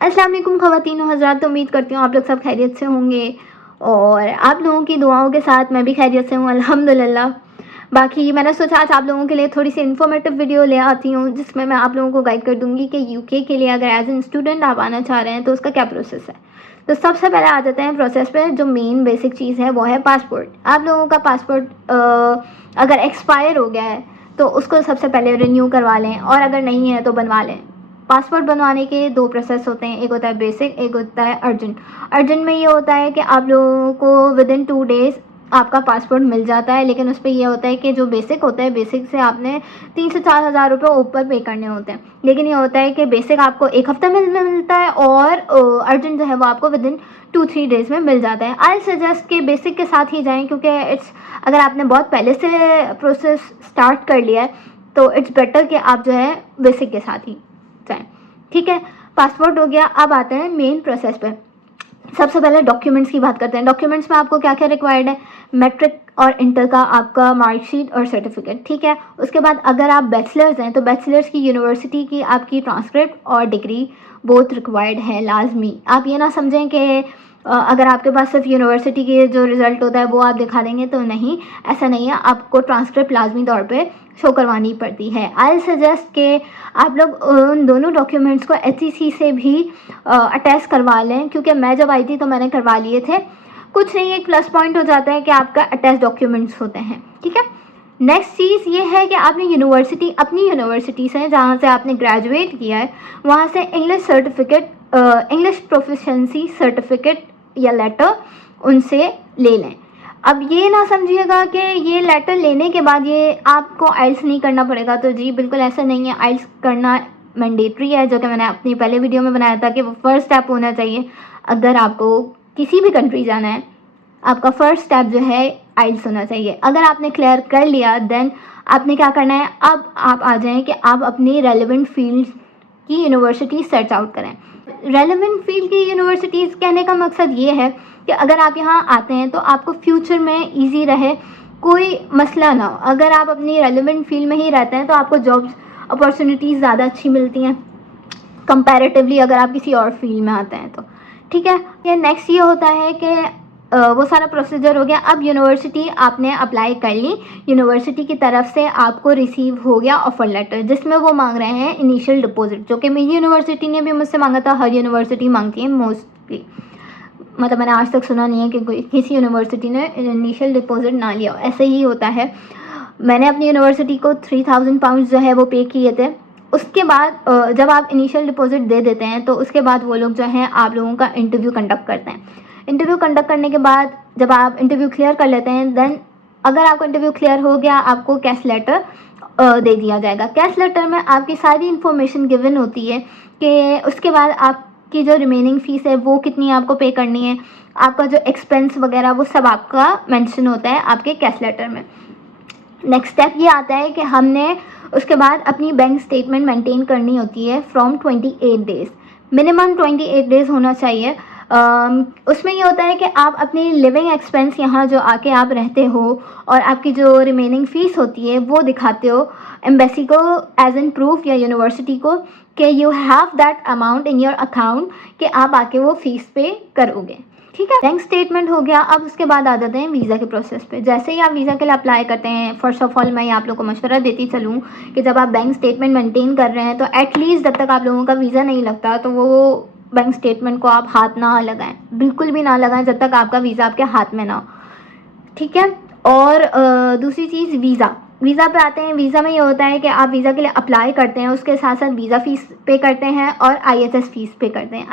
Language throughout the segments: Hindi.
अस्सलाम वालेकुम ख़वातीन व हज़रात, तो उम्मीद करती हूँ आप लोग सब खैरियत से होंगे और आप लोगों की दुआओं के साथ मैं भी खैरियत से हूँ अल्हम्दुलिल्लाह। बाकी मैंने सोचा आज आप लोगों के लिए थोड़ी सी इन्फॉर्मेटिव वीडियो ले आती हूँ जिसमें मैं आप लोगों को गाइड कर दूँगी कि यूके के लिए अगर एज एन स्टूडेंट आप आना चाह रहे हैं तो उसका क्या प्रोसेस है। तो सबसे पहले आ जाते हैं प्रोसेस पे। जो मेन बेसिक चीज़ है वो है पासपोर्ट। आप लोगों का पासपोर्ट अगर एक्सपायर हो गया है तो उसको सबसे पहले रिन्यू करवा लें और अगर नहीं है तो बनवा लें। पासपोर्ट बनवाने के दो प्रोसेस होते हैं, एक होता है बेसिक, एक होता है अर्जेंट। अर्जेंट में ये होता है कि आप लोगों को विद इन 2 डेज़ आपका पासपोर्ट मिल जाता है, लेकिन उस पर यह होता है कि जो बेसिक होता है, बेसिक से आपने 3 से 4 हज़ार रुपये ऊपर पे करने होते हैं। लेकिन ये होता है कि बेसिक आपको 1 हफ्ते में मिलता है और अर्जेंट जो है वो आपको विद इन 2-3 डेज़ में मिल जाता है। आई सजेस्ट कि बेसिक के साथ ही जाएँ, क्योंकि अगर आपने बहुत पहले से प्रोसेस स्टार्ट कर लिया है तो इट्स बेटर कि आप जो है बेसिक के साथ ही जाएँ। ठीक है, पासपोर्ट हो गया। अब आते हैं मेन प्रोसेस पे। सबसे पहले डॉक्यूमेंट्स की बात करते हैं। डॉक्यूमेंट्स में आपको क्या क्या रिक्वायर्ड है, मैट्रिक और इंटर का आपका मार्कशीट और सर्टिफिकेट। ठीक है, उसके बाद अगर आप बैचलर्स हैं तो बैचलर्स की यूनिवर्सिटी की आपकी ट्रांसक्रिप्ट और डिग्री बोथ रिक्वायर्ड है लाजमी। आप ये ना समझें कि अगर आपके पास सिर्फ यूनिवर्सिटी के जो रिज़ल्ट होता है वो आप दिखा देंगे तो नहीं, ऐसा नहीं है। आपको ट्रांसक्रिप्ट लाजमी तौर पे शो करवानी पड़ती है। आई सजेस्ट कि आप लोग उन दोनों डॉक्यूमेंट्स को एचईसी से भी अटैच करवा लें, क्योंकि मैं जब आई थी तो मैंने करवा लिए थे। कुछ नहीं, एक प्लस पॉइंट हो जाता है कि आपका अटैच डॉक्यूमेंट्स होते हैं। ठीक है, नेक्स्ट चीज़ ये है कि आपने यूनिवर्सिटी, अपनी यूनिवर्सिटी से जहाँ से आपने ग्रेजुएट किया है वहाँ से English certificate, English proficiency certificate या लेटर उनसे ले लें। अब ये ना समझिएगा कि ये लेटर लेने के बाद ये आपको आइल्स नहीं करना पड़ेगा, तो जी बिल्कुल ऐसा नहीं है। आइल्स करना मैंडेटरी है, जो कि मैंने अपनी पहले वीडियो में बनाया था कि वो फर्स्ट स्टेप होना चाहिए। अगर आपको किसी भी कंट्री जाना है, आपका फर्स्ट स्टेप जो है आइल्स होना चाहिए। अगर आपने क्लियर कर लिया देन आपने क्या करना है, अब आप आ जाएं कि आप अपनी रेलेवेंट फील्ड की यूनिवर्सिटी सर्च आउट करें। रेलेवेंट फील्ड की यूनिवर्सिटीज़ कहने का मकसद ये है कि अगर आप यहाँ आते हैं तो आपको फ्यूचर में इजी रहे, कोई मसला ना हो। अगर आप अपनी रेलेवेंट फील्ड में ही रहते हैं तो आपको जॉब्स अपॉर्चुनिटीज़ ज़्यादा अच्छी मिलती हैं कंपैरेटिवली अगर आप किसी और फील्ड में आते हैं तो। ठीक है, ये नेक्स्ट ये होता है कि वो सारा प्रोसीजर हो गया। अब यूनिवर्सिटी आपने अप्लाई कर ली, यूनिवर्सिटी की तरफ से आपको रिसीव हो गया ऑफ़र लेटर जिसमें वो मांग रहे हैं इनिशियल डिपॉजिट, जो कि मेरी यूनिवर्सिटी ने भी मुझसे मांगा था। हर यूनिवर्सिटी मांगती है मोस्टली, मतलब मैंने आज तक सुना नहीं है कि किसी यूनिवर्सिटी ने इनिशियल डिपॉजिट ना लिया हो, ऐसे ही होता है। मैंने अपनी यूनिवर्सिटी को 3000 पाउंड जो है वो पे किए थे। उसके बाद जब आप इनिशियल डिपॉजिट दे देते हैं तो उसके बाद वो लोग जो हैं आप लोगों का इंटरव्यू कंडक्ट करते हैं। इंटरव्यू कंडक्ट करने के बाद जब आप इंटरव्यू क्लियर कर लेते हैं देन अगर आपका इंटरव्यू क्लियर हो गया आपको कैश लेटर दे दिया जाएगा। कैश लेटर में आपकी सारी इन्फॉर्मेशन गिवन होती है कि उसके बाद आपकी जो रिमेनिंग फ़ीस है वो कितनी आपको पे करनी है, आपका जो एक्सपेंस वगैरह वो सब आपका मेंशन होता है आपके कैश लेटर में। नेक्स्ट स्टेप ये आता है कि हमने उसके बाद अपनी बैंक स्टेटमेंट मेंटेन करनी होती है फ्रॉम 28 डेज़, मिनिमम 28 डेज़ होना चाहिए। उसमें ये होता है कि आप अपनी लिविंग एक्सपेंस यहाँ जो आके आप रहते हो और आपकी जो रिमेनिंग फ़ीस होती है वो दिखाते हो एम्बेसी को एज एन प्रूफ या यूनिवर्सिटी को कि you have that amount in your account कि आप आके वो फ़ीस पे करोगे। ठीक है, बैंक स्टेटमेंट हो गया। अब उसके बाद आ जाते हैं वीज़ा के प्रोसेस पे। जैसे ही आप वीज़ा के लिए अप्लाई करते हैं, फर्स्ट ऑफ ऑल मैं आप लोग को मशवरा देती चलूँ कि जब आप बैंक स्टेटमेंट मेंटेन कर रहे हैं तो एटलीस्ट जब तक आप लोगों का वीज़ा नहीं लगता तो वो बैंक स्टेटमेंट को आप हाथ ना लगाएं, बिल्कुल भी ना लगाएं जब तक आपका वीज़ा आपके हाथ में ना हो। ठीक है, और दूसरी चीज़ वीज़ा पे आते हैं। वीज़ा में ये होता है कि आप वीज़ा के लिए अप्लाई करते हैं, उसके साथ साथ वीज़ा फ़ीस पे करते हैं और आईएचएस फ़ीस पे करते हैं।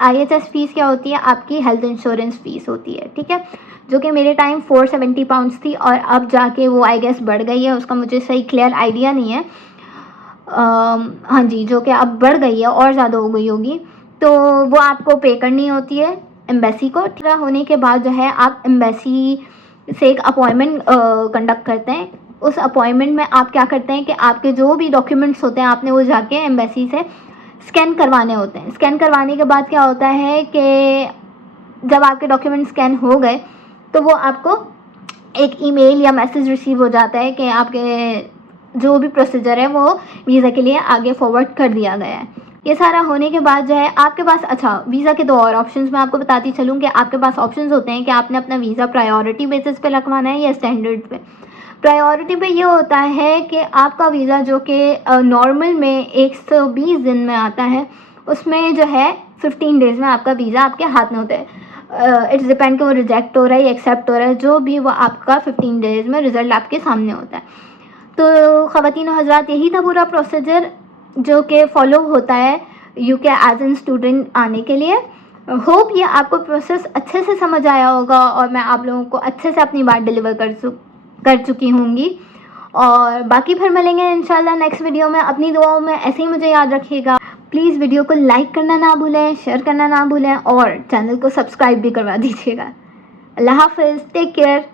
आईएचएस फ़ीस क्या होती है, आपकी हेल्थ इंश्योरेंस फ़ीस होती है। ठीक है, जो कि मेरे टाइम 470 पाउंड्स थी और अब जाके वो आई गेस बढ़ गई है, उसका मुझे सही क्लियर आइडिया नहीं है। हाँ जी, जो कि अब बढ़ गई है और ज़्यादा हो गई होगी, तो वो आपको पे करनी होती है एम्बेसी को। पूरा होने के बाद जो है आप एम्बेसी से एक अपॉइंटमेंट कंडक्ट करते हैं। उस अपॉइंटमेंट में आप क्या करते हैं कि आपके जो भी डॉक्यूमेंट्स होते हैं आपने वो जाके एम्बेसी से स्कैन करवाने होते हैं। स्कैन करवाने के बाद क्या होता है कि जब आपके डॉक्यूमेंट स्कैन हो गए तो वो आपको एक ईमेल या मैसेज रिसीव हो जाता है कि आपके जो भी प्रोसीजर है वो वीज़ा के लिए आगे फॉरवर्ड कर दिया गया है। ये सारा होने के बाद जो है आपके पास, अच्छा वीज़ा के 2 और ऑप्शंस मैं आपको बताती चलूँ कि आपके पास ऑप्शंस होते हैं कि आपने अपना वीज़ा प्रायोरिटी बेसिस पे लगवाना है या स्टैंडर्ड पे। प्रायोरिटी पे ये होता है कि आपका वीज़ा जो कि नॉर्मल में 120 दिन में आता है, उसमें जो है 15 डेज़ में आपका वीज़ा आपके हाथ में होता है। इट्स डिपेंड कि वो रिजेक्ट हो रहा है या एक्सेप्ट हो रहा है, जो भी वो आपका 15 डेज़ में रिज़ल्ट आपके सामने होता है। तो ख़वातीन और हज़रात, यही था पूरा प्रोसीजर जो कि फ़ॉलो होता है यूके एज एन स्टूडेंट आने के लिए। होप ये आपको प्रोसेस अच्छे से समझ आया होगा और मैं आप लोगों को अच्छे से अपनी बात डिलीवर कर चुकी होंगी। और बाकी फिर मिलेंगे इंशाल्लाह नेक्स्ट वीडियो में। अपनी दुआओं में ऐसे ही मुझे याद रखिएगा। प्लीज़ वीडियो को लाइक करना ना भूलें, शेयर करना ना भूलें और चैनल को सब्सक्राइब भी करवा दीजिएगा। अल्लाह हाफ़िज़, टेक केयर।